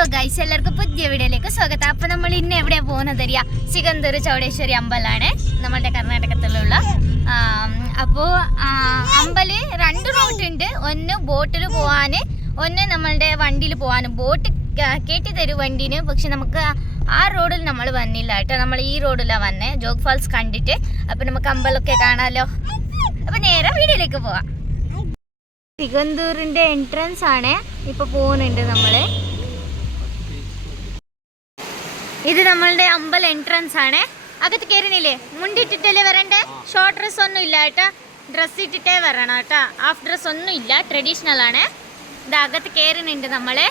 Hello guys, എല്ലാവർക്കും പുതിയ വീഡിയോയിലേക്ക് സ്വാഗതം. അപ്പോൾ നമ്മൾ ഇന്ന് എവിടെയാണ് പോകുന്നത് അറിയാം? സിഗന്തൂർ ചൗടേശ്വരി അമ്പലമാണ് നമ്മുടെ കർണാടകത്തിലുള്ള. അപ്പോൾ അമ്പല് രണ്ട് റൂട്ട് ഉണ്ട്. ഒന്ന് ബോട്ടിൽ പോകാൻ, ഒന്ന് നമ്മളുടെ വണ്ടിയിൽ പോകാൻ. ബോട്ട് കയറ്റി തരും വണ്ടീന്, പക്ഷെ നമുക്ക് ആ റോഡിൽ നമ്മൾ വന്നില്ല കേട്ടോ. നമ്മൾ ഈ റോഡിലാണ് വന്നേ, ജോഗ് ഫാൾസ് കണ്ടിട്ട്. അപ്പോൾ നമുക്ക് അമ്പലമൊക്കെ കാണാമല്ലോ. അപ്പോൾ നേരെ വീഡിയോയിലേക്ക് പോവാം. സിഗന്തൂരിൻ്റെ എൻട്രൻസ് ആണ് ഇപ്പോൾ പോകുന്നുണ്ട് നമ്മൾ. ഇത് നമ്മളുടെ അമ്പല എൻട്രൻസ് ആണ്. അകത്ത് കയറുന്നില്ലേ? മുണ്ടിട്ടിട്ടല്ലേ വരണ്ടേ? ഷോർട്ട് ഡ്രസ് ഒന്നും ഇല്ല കേട്ടോ, ഡ്രസ്സ് ഇട്ടിട്ടേ വരണം കേട്ടോ. ഹാഫ് ഡ്രസ് ഒന്നും ഇല്ല, ട്രഡീഷണൽ ആണ്. ഇത് അകത്ത് കയറുന്നുണ്ട് നമ്മള്.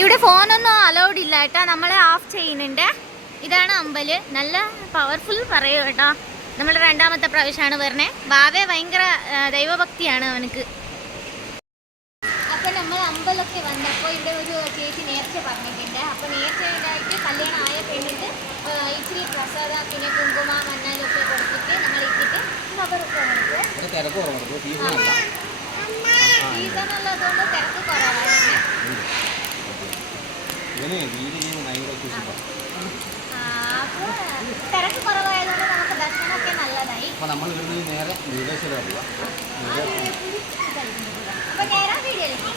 ഇവിടെ ഫോണൊന്നും അലൗഡ് ഇല്ല കേട്ടോ, നമ്മളെ ഓഫ് ചെയ്യുന്നുണ്ട്. ഇതാണ് അമ്പല്, നല്ല പവർഫുൾ പറയൂ കേട്ടോ. നമ്മൾ രണ്ടാമത്തെ പ്രാവശ്യമാണ് പറഞ്ഞേ. ബാവേ ഭയങ്കര ദൈവഭക്തിയാണ് അവനക്ക്. അപ്പം നമ്മൾ അമ്പലമൊക്കെ വന്നപ്പോൾ ഇവിടെ ഒരു ചേച്ചി നേർച്ച പറഞ്ഞിട്ടുണ്ട്. അപ്പോൾ നേർച്ചയായിട്ട് കല്യാണം ആയ പെണ്ണിട്ട് ഇച്ചിരി പ്രസാദം പിന്നെ കുങ്കുമ മഞ്ഞളൊക്കെ കൊടുത്തിട്ട് നമ്മൾ ഇട്ടിട്ട് കബറൊക്കെ സീസൺ ഉള്ളതുകൊണ്ട് തിരക്ക് കുറവാണ്. അപ്പോൾ തിരക്ക് കുറവായതുകൊണ്ട് നമുക്ക് ദർശനമൊക്കെ നല്ലതായി. അപ്പോൾ നേരെ വീഡിയോയിലേക്ക്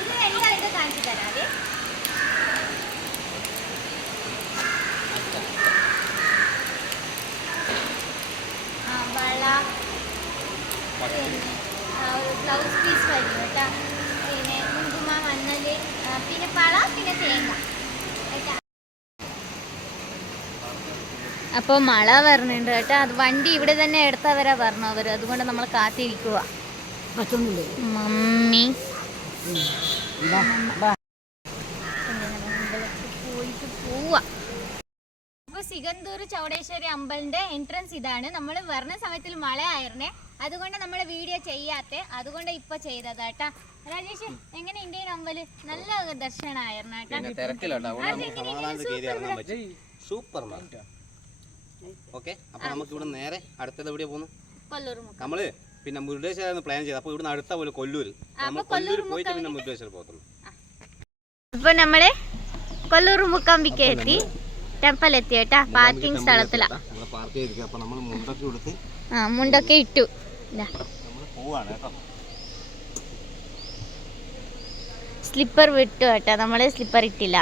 ഇത് എല്ലാവർക്കും കാണിച്ചു തരാതെ. വള, ഒരു ബ്ലൗസ് പീസ് വരും കേട്ടോ, പിന്നെ കുങ്കുമ മഞ്ഞൾ, പിന്നെ വള, പിന്നെ തേങ്ങ. അപ്പോൾ മഴ വരുന്നുണ്ട് കേട്ടോ. അത് വണ്ടി ഇവിടെ തന്നെ എടുത്തവരാ പറഞ്ഞു അവർ, അതുകൊണ്ട് നമ്മൾ കാത്തിരിക്കുക. മമ്മി പോയിട്ട് പോവാ. അപ്പോൾ സിഗന്തൂർ ചൗടേശ്വരി അമ്പലിന്റെ എൻട്രൻസ് ഇതാണ്. നമ്മൾ വരുന്ന സമയത്തിൽ മഴ ആയിരുന്നേ, അതുകൊണ്ട് നമ്മൾ വീഡിയോ ചെയ്യാത്ത, അതുകൊണ്ട് ഇപ്പൊ ചെയ്തത് കേട്ടാ. രാജേഷ്, എങ്ങനെ ഇന്ത്യൻ അമ്പല്? നല്ല ദർശനമായിരുന്നു കേട്ടോ. സൂപ്പർ. ഓക്കെ, അപ്പൊ നമുക്ക് ഇവിടെ നേരെ അടുത്തത് എവിടെയാ പോകുന്നത്? നമ്മള് പിന്നെ മുരുടേശ്വരം പ്ലാൻ ചെയ്ത്. അപ്പൊ ഇവിടുന്ന് അടുത്ത പോലെ കൊല്ലൂര്, കൊല്ലൂർ പോയിട്ട് പിന്നെ മുരുടേശ്വരം പോകത്തുള്ളൂ. അപ്പൊ നമ്മള് കൊല്ലൂർ മുക്കാംബിക്ക എത്തി, ടെമ്പിൾ എത്തി കേട്ടാ. പാർക്കിംഗ് സ്ഥലത്തിലാ മുണ്ടൊക്കെ ഇട്ടു. സ്ലിപ്പർ വിട്ടു കേട്ടാ, നമ്മള് സ്ലിപ്പർ ഇട്ടില്ല.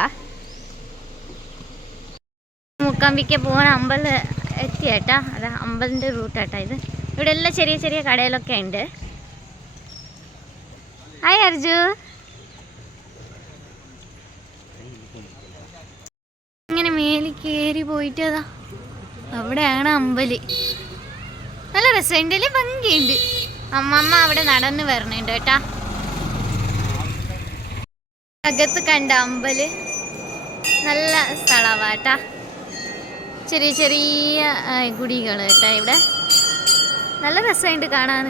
മുക്കാംബിക്ക പോകാൻ അമ്പലം എത്തി കേട്ടാ. അതാ അമ്പലിൻ്റെ റൂട്ട് കേട്ടാ ഇത്. ഇവിടെ എല്ലാം ചെറിയ ചെറിയ കടയിലൊക്കെ ഉണ്ട്. ഹായ് അർജു. ഇങ്ങനെ മേലിൽ കയറി പോയിട്ട് അതാ അവിടെയാണ് അമ്പല്. നല്ല രസമുണ്ടല്ലേ, ഭംഗിയുണ്ട്. അമ്മമ്മ അവിടെ നടന്ന് വരണുണ്ട് കേട്ടാ. അകത്ത് കണ്ട അമ്പല് നല്ല സ്ഥലമാട്ടാ. ചെറിയ ചെറിയ ഗുടികൾ കേട്ടോ ഇവിടെ, നല്ല രസമുണ്ട് കാണാൻ.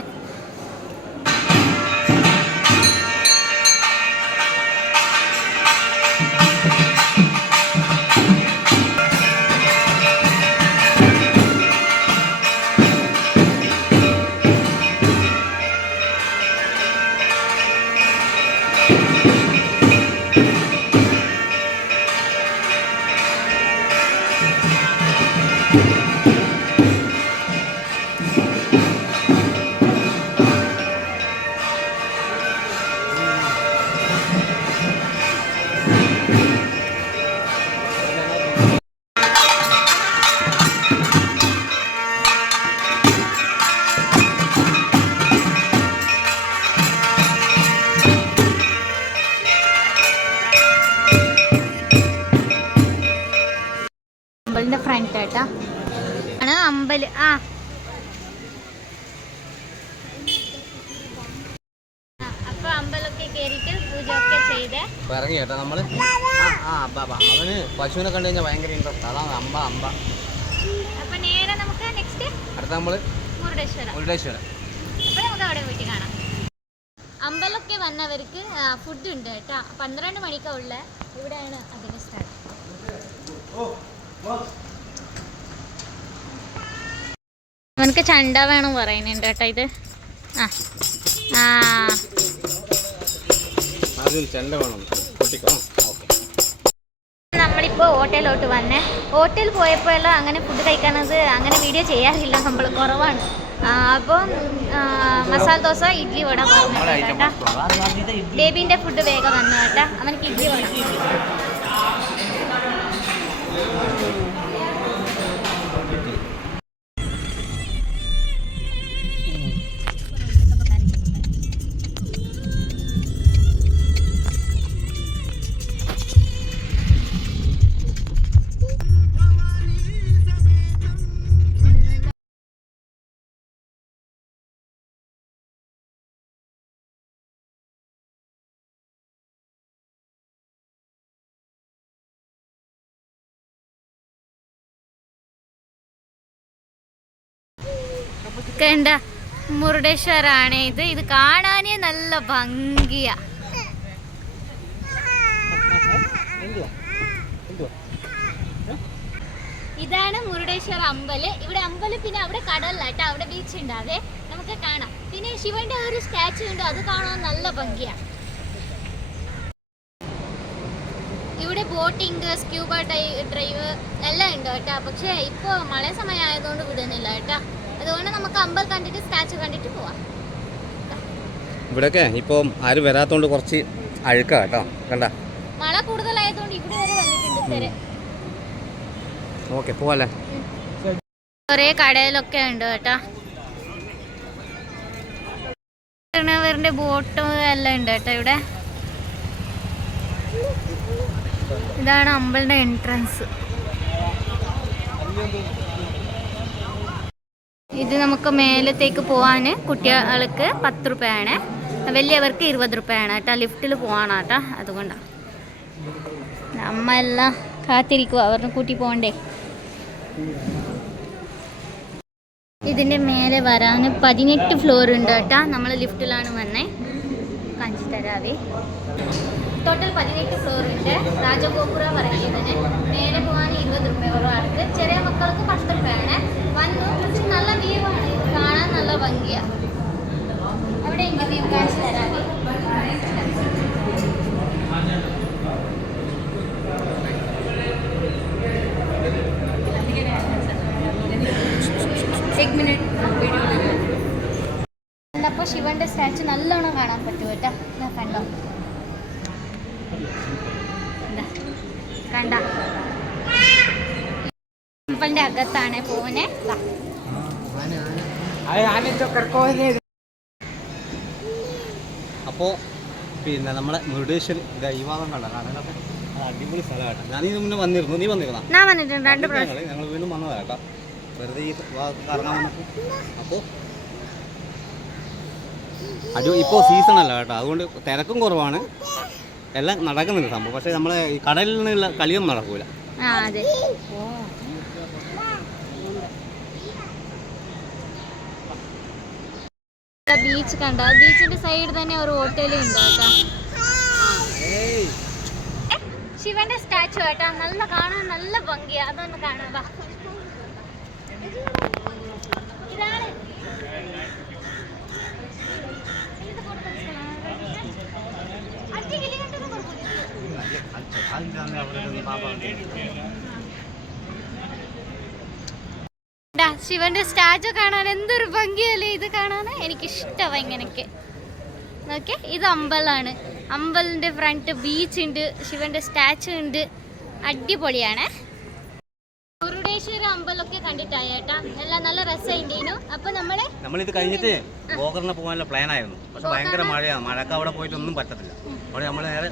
അമ്പലിന്റെ ഫ്രണ്ട് കേട്ടാ ആണ് അമ്പല്. അപ്പൊ അമ്പലമൊക്കെ കേറിയിട്ട് പൂജ ഒക്കെ ചെയ്ത് ഇറങ്ങി കേട്ടോ നമ്മള്. അവന് പശുവിനെ കണ്ടു കഴിഞ്ഞാൽ ഭയങ്കര ഇൻട്രസ്റ്റ്, അതാണ് അമ്പ. അപ്പൊ നേരെ നമുക്ക് നെക്സ്റ്റ് അടുത്ത നമ്മള് മുരുടേശ്വരം. അപ്പൊ നമുക്ക് അവിടെ പോയിട്ട് കാണാം. അമ്പലമൊക്കെ വന്നവർക്ക് ഫുഡ് ഉണ്ട് കേട്ടോ. 12 മണിക്കുള്ള ഇവിടെയാണ് അതിന് സ്റ്റാർട്ട്. അവനക്ക് ചണ്ട വേണം പറയുന്നുണ്ട് കേട്ടോ ഇത്. ആ ആ നമ്മളിപ്പോൾ ഹോട്ടലിലോട്ട് വന്നേ. ഹോട്ടലിൽ പോയപ്പോഴെല്ലാം അങ്ങനെ ഫുഡ് കഴിക്കാനത് അങ്ങനെ വീഡിയോ ചെയ്യാറില്ല, നമ്മൾ കുറവാണ്. അപ്പം മസാല ദോശ, ഇഡ്ഡലി, വട പറഞ്ഞു കേട്ടാ. ബേബീൻ്റെ ഫുഡ് വേഗം വന്നു കേട്ടാ. അവനക്ക് ഇഡ്ഡലി വട. കണ്ട മുരുടേശ്വരാണ് ഇത്. ഇത് കാണാനേ നല്ല ഭംഗിയാ. ഇതാണ് മുരുടേശ്വര അമ്പല്. ഇവിടെ അമ്പല്, പിന്നെ അവിടെ കടലാട്ടോ, അവിടെ ബീച്ച് ഉണ്ടാവേ, നമുക്ക് കാണാം. പിന്നെ ശിവന്റെ ഒരു സ്റ്റാച്ചു ഉണ്ട്, അത് കാണാൻ നല്ല ഭംഗിയാണ്. ഇവിടെ ബോട്ടിങ്, സ്ക്യൂബ ഡ്രൈവ് എല്ലാം ഉണ്ട് കേട്ടോ. പക്ഷേ ഇപ്പോൾ മഴ സമയമായതുകൊണ്ട് വിടുന്നില്ല കേട്ടോ. അതുകൊണ്ട് നമുക്ക് അമ്പൽ കണ്ടിട്ട് സ്റ്റാച്ചു കണ്ടിട്ട് പോവാം. ഇവിടെയൊക്കെ ഇപ്പം ആരും വരാത്തോണ്ട് കുറച്ച് അഴുക്കാ കേട്ടോ. കണ്ട മഴ കൂടുതലായതുകൊണ്ട് ഇവിടെ വരെ വന്നിട്ടുണ്ട്. ഓക്കെ പോവാല്ലേ. കുറേ കടയിലൊക്കെ ഉണ്ട് കേട്ടോ. ിന്റെ ബോട്ട് എല്ലാം ഉണ്ട് കേട്ടോ ഇവിടെ. ഇതാണ് അമ്പലിന്റെ എൻട്രൻസ്. ഇത് നമുക്ക് മേലത്തേക്ക് പോവാൻ കുട്ടികൾക്ക് 10 രൂപയാണ്, വലിയവർക്ക് 20 രൂപയാണ് കേട്ടോ. ലിഫ്റ്റിൽ പോവാണ് കേട്ടോ. അതുകൊണ്ടാണ് അമ്മ എല്ലാം കാത്തിരിക്കുക, അവരുടെ കൂട്ടി പോകണ്ടേ. ഇതിൻ്റെ മേലെ വരാൻ 18 ഫ്ലോർ ഉണ്ട് കേട്ടോ. നമ്മൾ ലിഫ്റ്റിലാണ് വന്നേ. കാണിച്ചു തരാവേ. ടോട്ടൽ 18 ഫ്ലോർ ഉണ്ട്. രാജഗോപുര പറയുന്നതിന് മേലെ പോകാൻ 20 രൂപ കുറവാണ്. ചെറിയ മക്കൾക്ക് 10 രൂപയാണ്. വന്നു പക്ഷെ നല്ല വ്യൂ ആണ്, കാണാൻ നല്ല ഭംഗിയാണ്. അവിടെ ഉണ്ട് വ്യൂ, കാണിച്ചു തരാവേ. അപ്പോൾ ശിവന്റെ സ്റ്റാച്ചു നല്ലോണം കാണാൻ പറ്റും കേട്ടോ. കണ്ടോ, കണ്ട ടെമ്പിളിന്റെ അകത്താണ് പോനെ. അപ്പോൾ പിന്നെ നമ്മളെ മുരുടേശ്വരി ഈ ഭാഗം കണ്ട കടലൊക്കെ അടിപൊളി സ്ഥലമാട്ടോ. ഞാൻ ഇതിന് മുന്നേ വന്നിരുന്നു. നീ വന്നിരുന്നോ? ഞാൻ വന്നിട്ടുണ്ട് 2 പ്രാവശ്യം. ഞങ്ങൾ വീണ്ടും വന്നതാ കേട്ടോ, വെറുതെ ഈ കറങ്ങാൻ വന്നപ്പോൾ. അപ്പോൾ ഇപ്പോൾ സീസൺ അല്ല കേട്ടോ, അതുകൊണ്ട് തിരക്കും കുറവാണ്, എല്ലാം നടക്കുന്നുണ്ട് സംഭവം. പക്ഷേ നമ്മളെ ഈ കടലിൽ നിന്നുള്ള കളിയൊന്നും നടക്കൂല. അതെ. ബീച്ച് കണ്ട, ബീച്ചിന്റെ സൈഡ് തന്നെ ഒരു ഹോട്ടൽ ഉണ്ട് കേട്ടോ. ശിവന്റെ സ്റ്റാച്ചു കേട്ടോ, നല്ല കാണാൻ നല്ല ഭംഗിയാ. അതൊന്ന് കാണാൻ വാ. ഇതാണ് ശിവന്റെ സ്റ്റാച്ചു കാണാൻ എന്തൊരു ഭംഗിയല്ലേ. ഇത് കാണാൻ എനിക്കിഷ്ടമാണ് ഇങ്ങനെയൊക്കെ. ഓക്കെ, ഇത് അമ്പലമാണ്. അമ്പലിന്റെ ഫ്രണ്ട് ബീച്ച് ഉണ്ട്, ശിവന്റെ സ്റ്റാച്ചു ഉണ്ട്, അടിപൊളിയാണ്. മുരുടേശ്വര അമ്പലമൊക്കെ കണ്ടിട്ടായി കേട്ടാ, എല്ലാം നല്ല രസമുണ്ടേനു. അപ്പൊ നമ്മളിത് കഴിഞ്ഞിട്ട് ഗോകർണ പോകാനുള്ള പ്ലാൻ ആയിരുന്നു. പക്ഷെ ഭയങ്കര മഴയാണ്, മഴക്ക് അവിടെ പോയിട്ടൊന്നും പറ്റത്തില്ല. അവിടെ നമ്മൾ നേരെ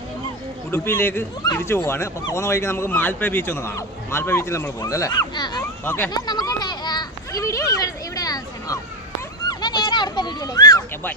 ഉടുപ്പിയിലേക്ക് തിരിച്ചു പോവാണ്. അപ്പൊ പോകുന്ന വഴിക്ക് നമുക്ക് മാൽപ്പേ ബീച്ച് ഒന്ന് കാണാം. മാൽപ്പേ ബീച്ചിൽ നമ്മൾ പോകുന്നത് അല്ലേ? ഓക്കെ, ഈ വീഡിയോ ഇവിടെ നേരെ അടുത്ത വീഡിയോയിലേക്ക്. ബൈ.